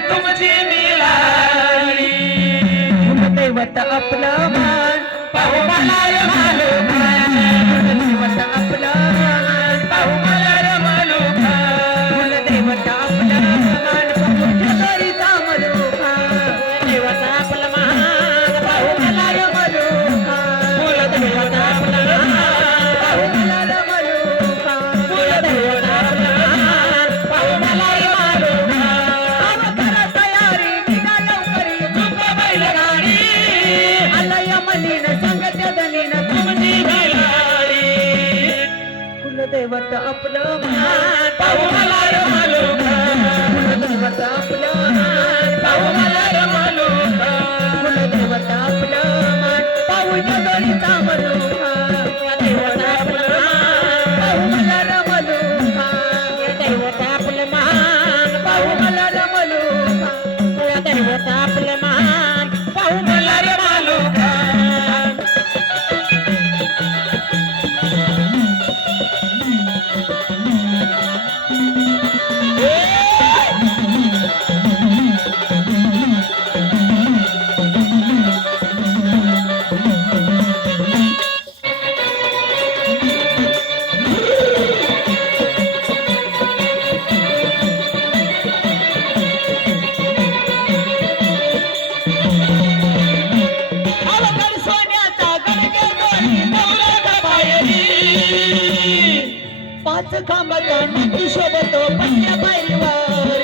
तुमची मिळाली दैवत आपलं कुलदैवत आपलं पाहू मला रमालो कुलदैवत आपलं पाहू मला रमालो कुलदैवत आपलं पाहू जगरी चामलो दैवत आपलं पाहू मला रमलो दैवत आपलं मान. पाहू मला रमलो दैवत पाच खांबाचा नंदी शोभतो पहिल्या पायरीवारी.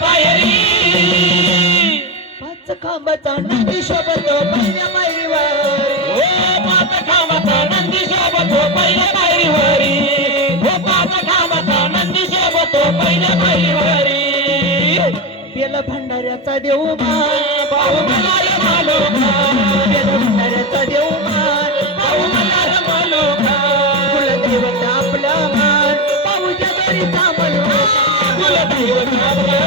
पायरी. पाच खांबाचा नंदी शोभतो पहिल्या पायरीवारी. हो पाच खांबाचा नंदी शोभतो पहिल्या पायरीवारी. हो पाच खांबाचा नंदी शोभतो पहिल्या पायरीवारी. पेल भंडाऱ्याचा देव मान. मला रे मालो पेल भंडाऱ्याचा देव मान. मला रे मालो कुलदैवत आपला मान. पाहू जगरी चामलो कुलदैवत आपला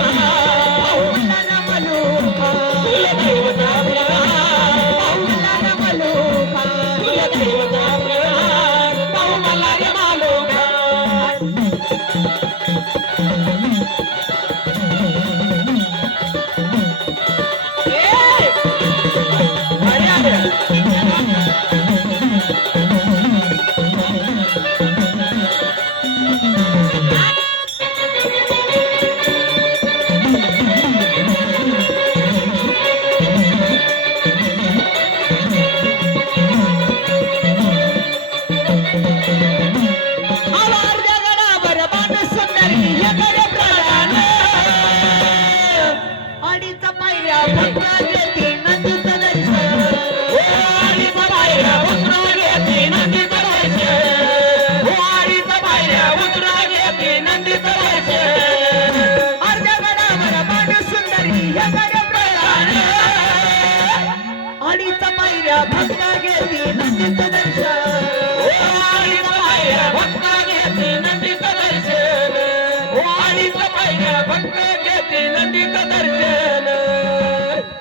आणि जगडावर पायऱ्या भक्ता घेते नंदीचं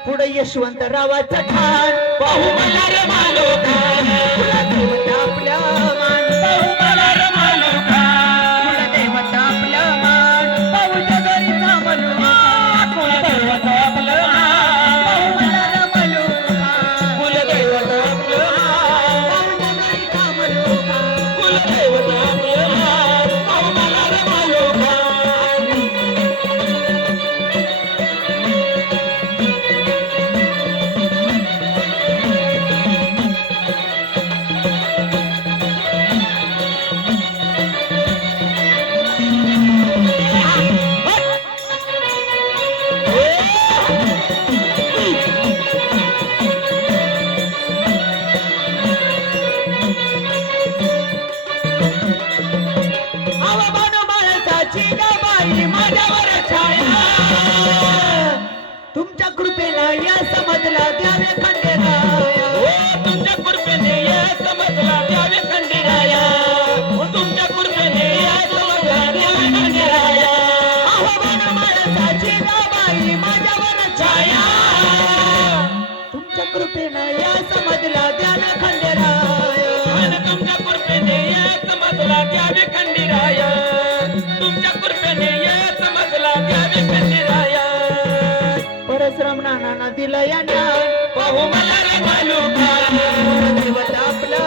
पुढे यशवंतरावाचं ठाण पाहू मला. कृपेला या समजला द्यावे खंडेराया. तुमच्या कृपेने या समजला द्यावे खंडेराया. तुमच्या कृपेने या समजला द्यावे खंडेराया. माणसाची माझ्यावर छाया. तुमच्या कृपेनं या समजला ज्ञान खंडेराय. तुमच्या कृपेने या समजला द्यावे खंडीराय. तुमच्या कृपेने या समजला श्रमणाना दिला या ज्ञान पाहू मला रे मालूम देवता आपला